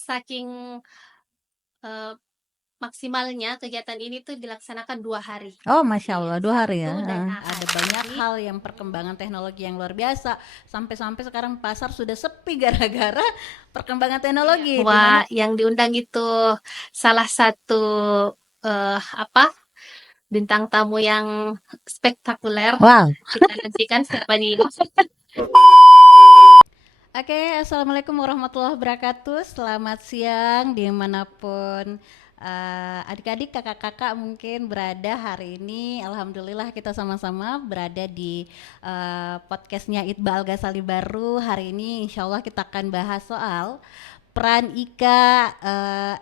Saking, eee, maksimalnya kegiatan ini tuh dilaksanakan 2 hari. Oh, Masya Iya, Allah, 2 hari ya. Sabtu dan Ada Ahad. banyak Jadi hal yang perkembangan teknologi yang luar biasa. Sampai-sampai sekarang pasar sudah sepi gara-gara perkembangan iya, teknologi. Di wah mana yang diundang itu salah satu, apa, bintang tamu yang spektakuler. wow. Kita nantikan siapa nih. Oke, Assalamualaikum warahmatullahi wabarakatuh. Selamat siang dimanapun adik-adik, kakak-kakak mungkin berada hari ini. Alhamdulillah kita sama-sama berada di podcastnya Iqbal Ghazali Baru. Hari ini insya Allah kita akan bahas soal peran IKA,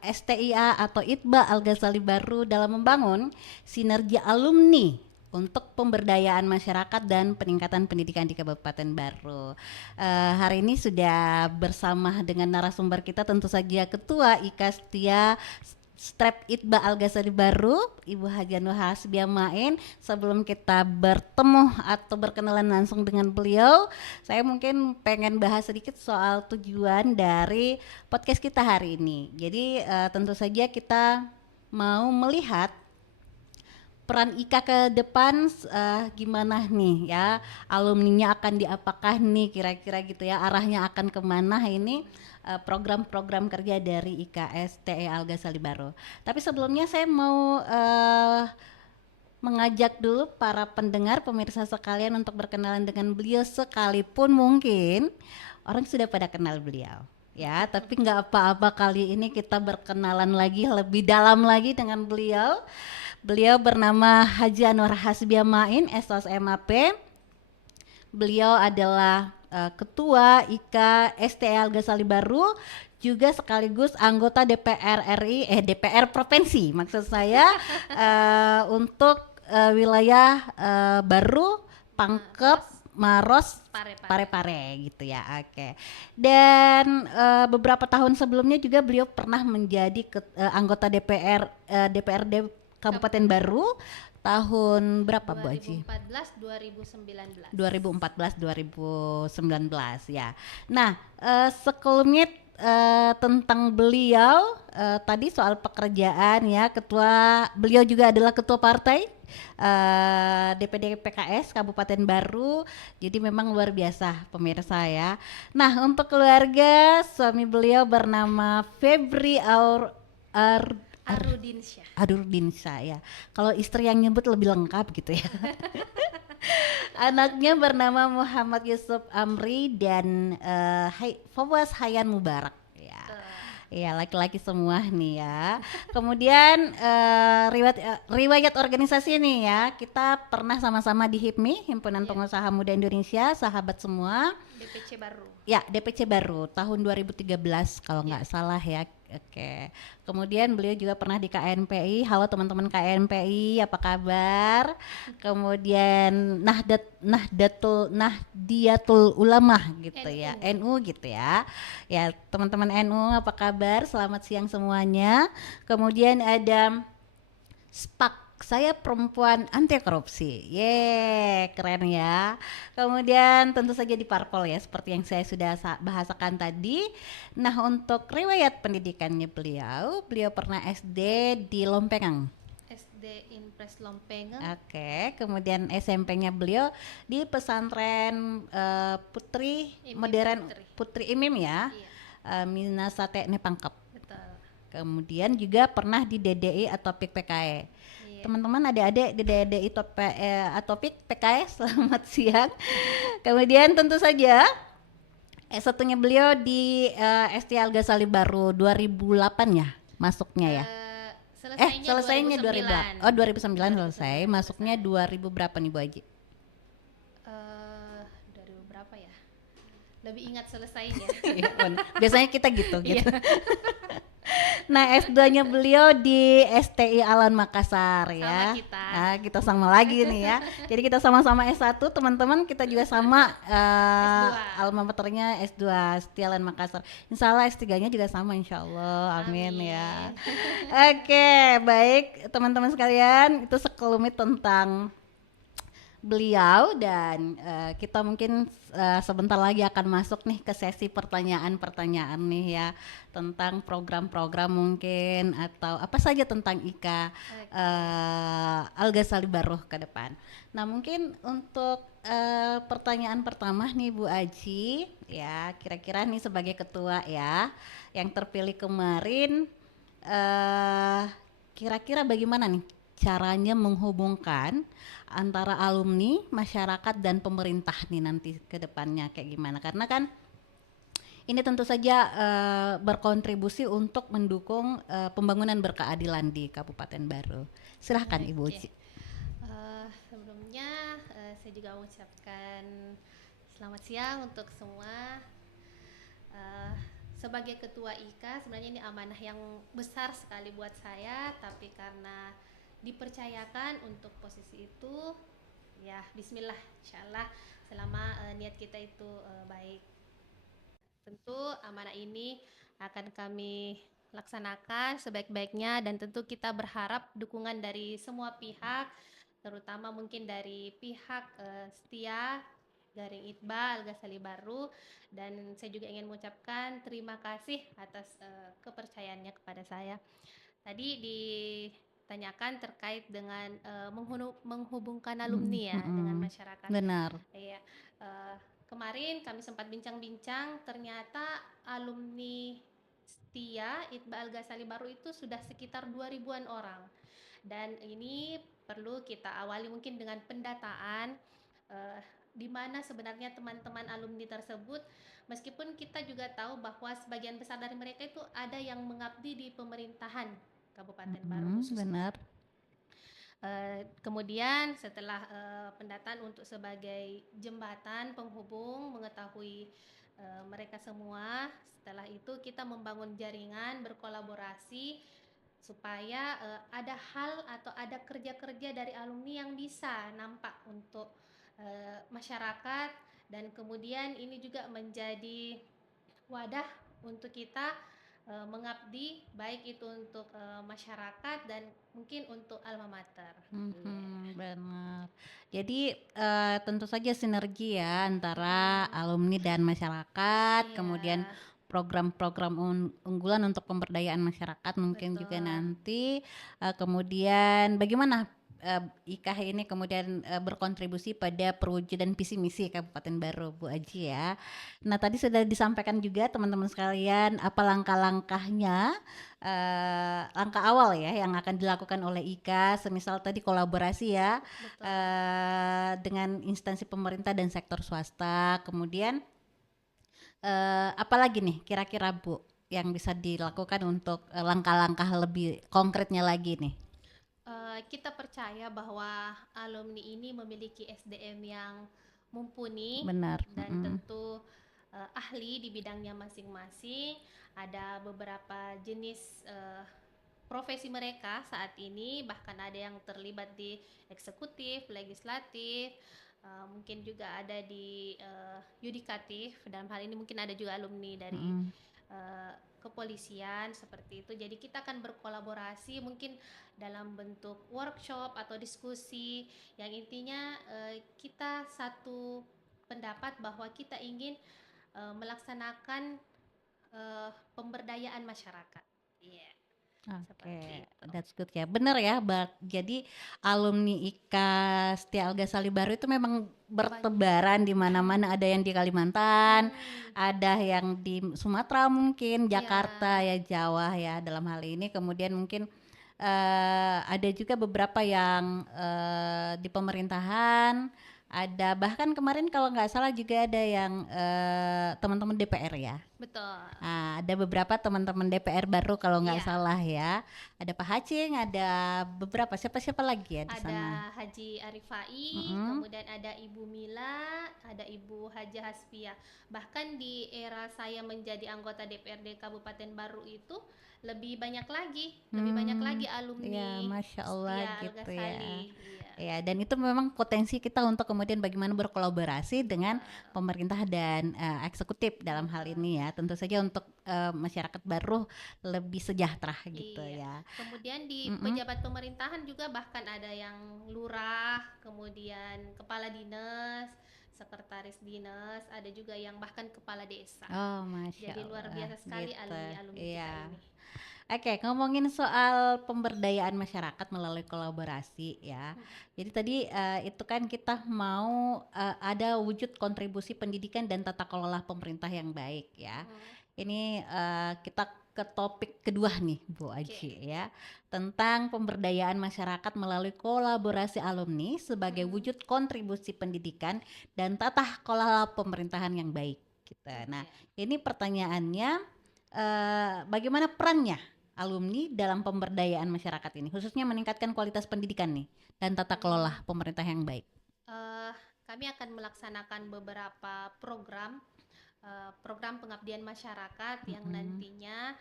STIA atau Iqbal Al Ghazali Baru dalam membangun sinergi alumni untuk pemberdayaan masyarakat dan peningkatan pendidikan di Kabupaten Baru. Hari ini sudah bersama dengan narasumber kita tentu saja Ketua IKA Setia Strep Itba Al Ghazali Baru, Ibu Haja Nur Hasbiah Main. Sebelum kita bertemu atau berkenalan langsung dengan beliau, saya mungkin pengen bahas sedikit soal tujuan dari podcast kita hari ini. Jadi tentu saja kita mau melihat peran IKA ke depan gimana nih ya, alumninya akan diapakah nih kira-kira gitu ya, arahnya akan kemana ini program-program kerja dari IKS TE Al Ghazali Baru. Tapi sebelumnya saya mau mengajak dulu para pendengar pemirsa sekalian untuk berkenalan dengan beliau, sekalipun mungkin orang sudah pada kenal beliau ya, tapi nggak apa-apa, kali ini kita berkenalan lagi lebih dalam lagi dengan beliau. Beliau bernama Haji Anwar Hasbiah Main, SOS MAP. Beliau adalah Ketua IKA STE Al Ghazali Baru, juga sekaligus anggota DPR RI, DPR Provinsi maksud saya, untuk wilayah Baru, Pangkep, Maros, Parepare gitu ya. Oke. Dan beberapa tahun sebelumnya juga beliau pernah menjadi anggota DPRD Kabupaten Baru tahun berapa Bu Aji? 2014 2019. 2014-2019 ya. Nah, sekelumit tentang beliau, tadi soal pekerjaan ya, beliau juga adalah ketua partai DPD PKS Kabupaten Baru. Jadi memang luar biasa pemirsa ya. Nah, untuk keluarga, suami beliau bernama Febri Arudinsyah. Adurdinsa ya. Kalau istri yang nyebut lebih lengkap gitu ya. Anaknya bernama Muhammad Yusuf Amri dan Fawaz Hayan Mubarak ya. Ya, laki-laki semua nih ya. Kemudian riwayat organisasi nih ya. Kita pernah sama-sama di HIPMI, Himpunan Pengusaha Muda Indonesia, sahabat semua. DPC baru. Ya, DPC Baru tahun 2013 kalau nggak salah ya. Oke. Kemudian beliau juga pernah di KNPI. Halo teman-teman KNPI, apa kabar? Kemudian Nahdlatul Ulama gitu ya, NU gitu ya. Ya, teman-teman NU apa kabar? Selamat siang semuanya. Kemudian ada SPAK, saya perempuan anti korupsi. Keren ya. Kemudian tentu saja di parpol ya, seperti yang saya sudah bahasakan tadi. Nah, untuk riwayat pendidikannya beliau pernah SD di Lompengang. SD Impres Lompengang. Oke, kemudian SMP-nya beliau di pesantren Putri Modern Putri Imim ya. Iya. Minasate Nepangkep. Betul. Kemudian juga pernah di DDI atau PKE. Teman-teman adik-adik di DDI atau PKE, selamat siang. Kemudian tentu saja S1-nya beliau di ST Al Ghazali Baru 2008 ya masuknya ya. Selesainya 2008. Oh, 2009 selesai. Masuknya 2000 berapa nih Bu Aji? 2000 berapa ya? Lebih ingat selesainya. Biasanya kita gitu. Nah, S2-nya beliau di STI Alan Makassar ya. Sama kita. Nah, kita sama lagi nih ya. Jadi kita sama-sama S1, teman-teman, kita juga sama alma maternya S2 STI Alan Makassar. Insya Allah S3-nya juga sama insya Allah. Amin. Ya. Oke, baik teman-teman sekalian, itu sekelumit tentang beliau dan kita mungkin sebentar lagi akan masuk nih ke sesi pertanyaan-pertanyaan nih ya tentang program-program mungkin atau apa saja tentang IKA Oke. Al Ghazali Baruh ke depan. Nah, mungkin untuk pertanyaan pertama nih Bu Aji ya, kira-kira nih sebagai ketua ya yang terpilih kemarin, eh kira-kira bagaimana nih caranya menghubungkan antara alumni, masyarakat dan pemerintah nih nanti ke depannya kayak gimana? Karena kan ini tentu saja berkontribusi untuk mendukung pembangunan berkeadilan di Kabupaten Baru. Silahkan Ibu Oke. Uci. Sebelumnya saya juga mengucapkan selamat siang untuk semua. Eh, Sebagai ketua IKA sebenarnya ini amanah yang besar sekali buat saya, tapi karena dipercayakan untuk posisi itu, ya Bismillah, Insyaallah selama niat kita itu baik. Tentu amanah ini akan kami laksanakan sebaik-baiknya dan tentu kita berharap dukungan dari semua pihak, terutama mungkin dari pihak Setia, Garing Iqbal, Al-Ghazali Baru, dan saya juga ingin mengucapkan terima kasih atas kepercayaannya kepada saya. Tadi ditanyakan terkait dengan menghubungkan alumni ya dengan masyarakat. Benar. Iya, eh, kemarin kami sempat bincang-bincang, ternyata alumni Setia Iqbal Ghazali Baru itu sudah sekitar 2 ribuan orang. Dan ini perlu kita awali mungkin dengan pendataan eh, di mana sebenarnya teman-teman alumni tersebut, meskipun kita juga tahu bahwa sebagian besar dari mereka itu ada yang mengabdi di pemerintahan Kabupaten Baru khususnya. Benar. Kemudian setelah pendataan untuk sebagai jembatan penghubung mengetahui mereka semua, setelah itu kita membangun jaringan berkolaborasi supaya ada hal atau ada kerja-kerja dari alumni yang bisa nampak untuk masyarakat, dan kemudian ini juga menjadi wadah untuk kita mengabdi baik itu untuk masyarakat dan mungkin untuk alma mater. Yeah. Benar. Jadi tentu saja sinergi ya antara Mm-mm. alumni dan masyarakat, kemudian Iya, program-program unggulan untuk pemberdayaan masyarakat mungkin juga betul. nanti. Kemudian bagaimana IKAH ini kemudian berkontribusi pada perwujudan visi misi Kabupaten Baru, Bu Aji ya. Nah, tadi sudah disampaikan juga teman-teman sekalian apa langkah-langkahnya, langkah awal ya yang akan dilakukan oleh IKA, semisal tadi kolaborasi ya Betul. dengan instansi pemerintah dan sektor swasta. Kemudian apalagi nih kira-kira Bu yang bisa dilakukan untuk langkah-langkah lebih konkretnya lagi nih? Kita percaya bahwa alumni ini memiliki SDM yang mumpuni Benar. dan tentu ahli di bidangnya masing-masing. Ada beberapa jenis profesi mereka saat ini, bahkan ada yang terlibat di eksekutif, legislatif, mungkin juga ada di yudikatif. Dalam hal ini mungkin ada juga alumni dari kepolisian seperti itu. Jadi kita akan berkolaborasi mungkin dalam bentuk workshop atau diskusi yang intinya kita satu pendapat bahwa kita ingin melaksanakan pemberdayaan masyarakat. Iya, yeah, seperti Oke, itu. that's good ya. Bener ya, jadi alumni IKA Setia Al Ghazali Baru itu memang bertebaran di mana-mana. Ada yang di Kalimantan, Hmm, ada yang di Sumatera mungkin, Jakarta ya, ya, Jawa ya dalam hal ini. Kemudian mungkin ada juga beberapa yang di pemerintahan. Ada bahkan kemarin kalau nggak salah juga ada yang teman-teman DPR ya. betul. Ada beberapa teman-teman DPR baru kalau nggak Iya, salah ya. Ada Pak Hacing, ada beberapa siapa-siapa lagi ya di sana. ada Haji Arifai, Mm-mm. kemudian ada Ibu Mila, ada Ibu Haja Haspia. Bahkan di era saya menjadi anggota DPRD Kabupaten Baru itu lebih banyak Hmm, lagi ya alumni Masya Allah Setia Al gitu ya. Ghazali. Iya, Ya, dan itu memang potensi kita untuk kemudian bagaimana berkolaborasi dengan betul, pemerintah dan eksekutif dalam hal betul. ini ya. ya, tentu saja untuk masyarakat baru lebih sejahtera gitu Iya. ya. Kemudian di Mm-mm. pejabat pemerintahan juga bahkan ada yang lurah, kemudian kepala dinas, sekretaris dinas, ada juga yang bahkan kepala desa. Oh, Masya Jadi luar Allah, biasa sekali gitu. alumni-alumni kita Iya. ini. Oke, ngomongin soal pemberdayaan masyarakat melalui kolaborasi ya. Hmm. Jadi tadi itu kan kita mau ada wujud kontribusi pendidikan dan tata kelola pemerintah yang baik ya. Hmm. Ini kita ke topik kedua nih Bu Oke. Aji ya, tentang pemberdayaan masyarakat melalui kolaborasi alumni sebagai Hmm. wujud kontribusi pendidikan dan tata kelola pemerintahan yang baik gitu. Nah, Oke. ini pertanyaannya bagaimana perannya alumni dalam pemberdayaan masyarakat ini, khususnya meningkatkan kualitas pendidikan nih dan tata kelola Hmm. pemerintah yang baik. Eh, Kami akan melaksanakan beberapa program pengabdian masyarakat yang Mm-mm. nantinya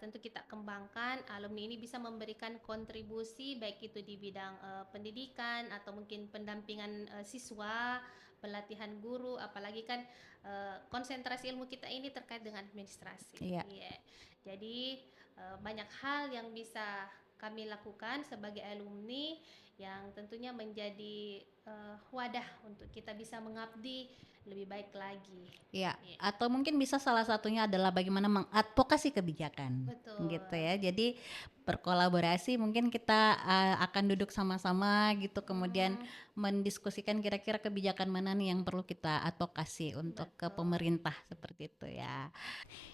tentu kita kembangkan alumni ini bisa memberikan kontribusi baik itu di bidang pendidikan atau mungkin pendampingan siswa, pelatihan guru, apalagi kan konsentrasi ilmu kita ini terkait dengan administrasi. Iya, Yeah. Jadi banyak hal yang bisa kami lakukan sebagai alumni yang tentunya menjadi wadah untuk kita bisa mengabdi lebih baik lagi. iya. Yeah. Atau mungkin bisa salah satunya adalah bagaimana mengadvokasi kebijakan, gitu Betul. ya. Jadi berkolaborasi mungkin kita akan duduk sama-sama gitu, kemudian Hmm, mendiskusikan kira-kira kebijakan mana nih yang perlu kita advokasi untuk ke betul. pemerintah seperti itu ya.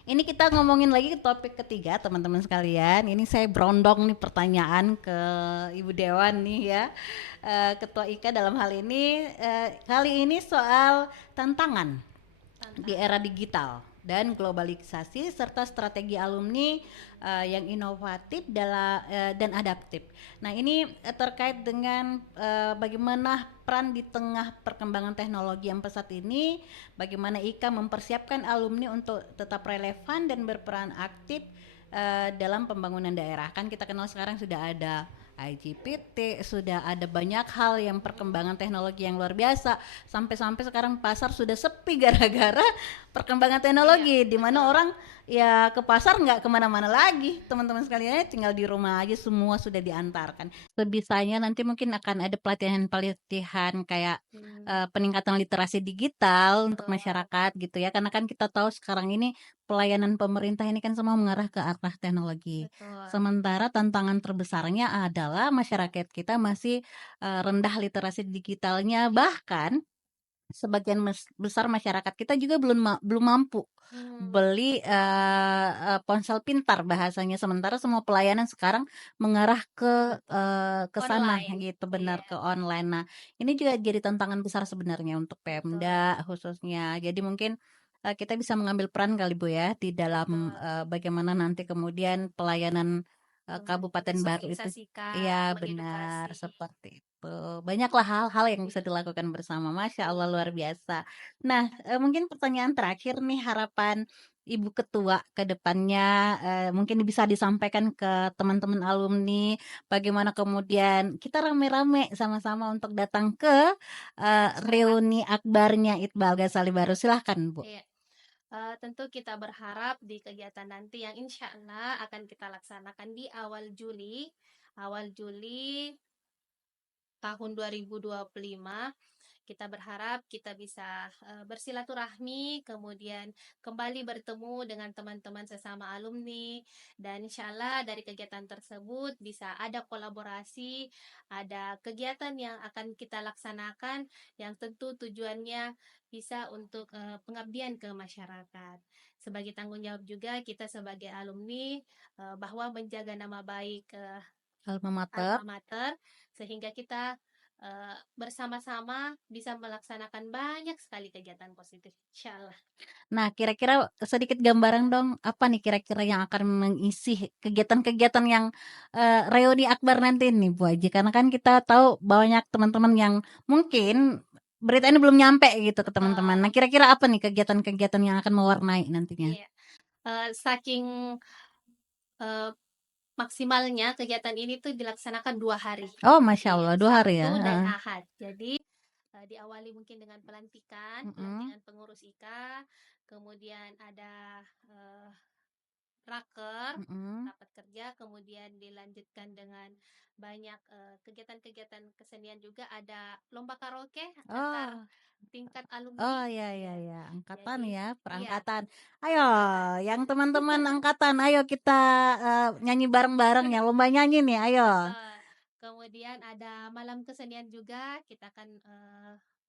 Ini kita ngomongin lagi ke topik ketiga teman-teman sekalian. Ini saya berondong nih pertanyaan ke Ibu Dewan nih ya. Ketua IKA dalam hal ini kali ini soal tantangan di era Tantangan. digital dan globalisasi serta strategi alumni yang inovatif dan adaptif. Nah ini terkait dengan bagaimana peran di tengah perkembangan teknologi yang pesat ini, bagaimana IKA mempersiapkan alumni untuk tetap relevan dan berperan aktif dalam pembangunan daerah. Kan kita kenal sekarang sudah ada IGPT, sudah ada banyak hal yang perkembangan teknologi yang luar biasa. Sampai-sampai sekarang pasar sudah sepi gara-gara perkembangan Iya, teknologi, di mana betul. orang ya ke pasar nggak kemana-mana lagi. Teman-teman sekalian tinggal di rumah aja, semua sudah diantarkan. Sebisanya nanti mungkin akan ada pelatihan-pelatihan kayak peningkatan literasi digital untuk Betul. masyarakat gitu ya. Karena kan kita tahu sekarang ini pelayanan pemerintah ini kan semua mengarah ke arah teknologi. Betul. Sementara tantangan terbesarnya adalah masyarakat kita masih rendah literasi digitalnya, bahkan sebagian besar masyarakat kita juga belum mampu Hmm, beli ponsel pintar bahasanya, sementara semua pelayanan sekarang mengarah betul. ke sana Online. gitu, Iya, benar, ke online. Nah, ini juga jadi tantangan besar sebenarnya untuk betul. Pemda khususnya. Jadi mungkin kita bisa mengambil peran kali Bu ya di dalam Betul. bagaimana nanti kemudian pelayanan kabupaten baru itu. Mensosialisasikan, Iya benar, mengedukasi. seperti itu. Banyaklah hal-hal yang bisa dilakukan bersama. Masya Allah Iya. luar biasa. Nah, mungkin pertanyaan terakhir nih, harapan Ibu Ketua ke depannya mungkin bisa disampaikan ke teman-teman alumni, bagaimana kemudian kita rame-rame sama-sama untuk datang ke Acara. reuni akbarnya Iqbal Ghazali Baru. Silahkan Bu. Iya. Tentu kita berharap di kegiatan nanti yang insya Allah akan kita laksanakan di awal Juli tahun 2025. Kita berharap kita bisa bersilaturahmi, kemudian kembali bertemu dengan teman-teman sesama alumni, dan insya Allah dari kegiatan tersebut bisa ada kolaborasi, ada kegiatan yang akan kita laksanakan yang tentu tujuannya bisa untuk pengabdian ke masyarakat. Sebagai tanggung jawab juga kita sebagai alumni bahwa menjaga nama baik Alma Mater. alma mater sehingga kita bersama-sama bisa melaksanakan banyak sekali kegiatan positif, insya Allah. Nah, kira-kira sedikit gambaran dong, apa nih kira-kira yang akan mengisi kegiatan-kegiatan yang reuni akbar nanti nih Bu Aji? Karena kan kita tahu banyak teman-teman yang mungkin berita ini belum nyampe gitu ke teman-teman. Betul. Nah, kira-kira apa nih kegiatan-kegiatan yang akan mewarnai nantinya? Iya. Saking eh, maksimalnya kegiatan ini tuh dilaksanakan 2 hari. Oh, Masya Iya, Allah, 2 hari ya. Sabtu dan Heeh. Ahad. Jadi diawali mungkin dengan pelantikan Mm-mm. pengurus IKA, kemudian ada raker, Mm-mm. rapat kerja, kemudian dilanjutkan dengan banyak kegiatan-kegiatan kesenian juga, ada lomba karaoke antar Oh, tingkat oh alumni. ya ya Ya, ya, angkatan jadi ya, iya, perangkatan. Ayo, perangkatan. yang teman-teman angkatan, ayo kita nyanyi bareng-bareng ya, lomba nyanyi nih, ayo. Heeh. Kemudian ada malam kesenian juga, kita akan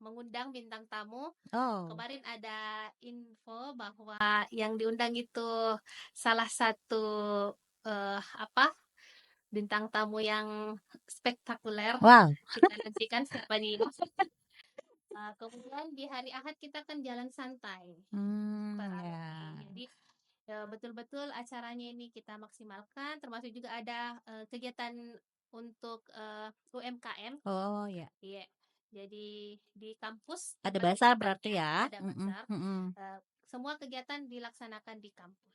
mengundang bintang tamu. Oh, Kemarin ada info bahwa yang diundang itu salah satu apa bintang tamu yang spektakuler. wow. Kita nantikan siapa dia. Kemudian di hari Ahad kita akan jalan santai para alumni. Ya. Jadi betul-betul acaranya ini kita maksimalkan, termasuk juga ada kegiatan untuk UMKM. Oh ya. Iya. Jadi di kampus Ada tempat bahasa kita berarti ya ya. ada Mm-mm, bazar. mm-mm. Semua kegiatan dilaksanakan di kampus.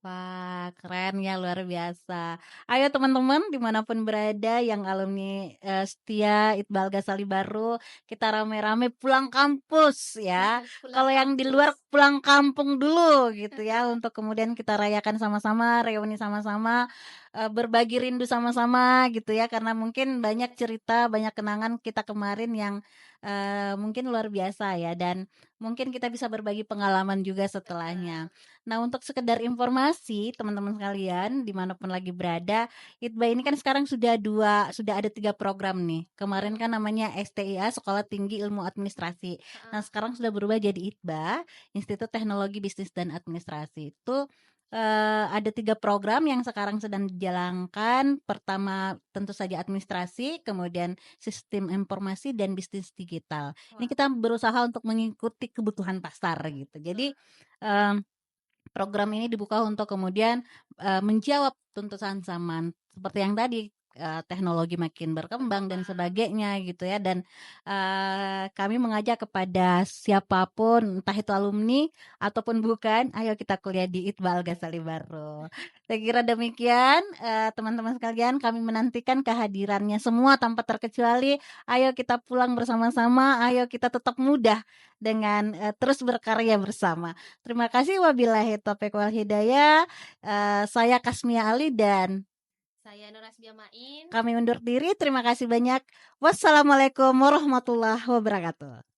Wah, keren ya, luar biasa. Ayo teman-teman, dimanapun berada yang alumni setia Iqbal Ghazali Baru, kita rame-rame pulang kampus ya. Pulang Kalau yang di luar kampus. pulang kampung dulu gitu ya, untuk kemudian kita rayakan sama-sama, reuni sama-sama, berbagi rindu sama-sama gitu ya. Karena mungkin banyak cerita, banyak kenangan kita kemarin yang mungkin luar biasa ya, dan mungkin kita bisa berbagi pengalaman juga setelahnya. Nah, untuk sekedar informasi teman-teman sekalian dimanapun lagi berada, ITBA ini kan sekarang sudah ada 3 program nih. Kemarin kan namanya STIA, Sekolah Tinggi Ilmu Administrasi. Nah, sekarang sudah berubah jadi ITBA, Institut Teknologi Bisnis dan Administrasi. Itu ada 3 program yang sekarang sedang dijalankan. Pertama tentu saja administrasi, kemudian sistem informasi dan bisnis digital. Ini kita berusaha untuk mengikuti kebutuhan pasar gitu. Jadi program ini dibuka untuk kemudian menjawab tuntutan zaman seperti yang tadi, teknologi makin berkembang dan sebagainya gitu ya, dan kami mengajak kepada siapapun entah itu alumni ataupun bukan, ayo kita kuliah di Iqbal Ghazali Baru. Saya kira demikian, teman-teman sekalian, kami menantikan kehadirannya semua tanpa terkecuali. Ayo kita pulang bersama-sama, ayo kita tetap muda dengan terus berkarya bersama. Terima kasih, wabillahi taufiq wal hidayah. Saya Kasmia Ali dan Saya Nur Asbia Main. kami undur diri. Terima kasih banyak. Wassalamualaikum warahmatullahi wabarakatuh.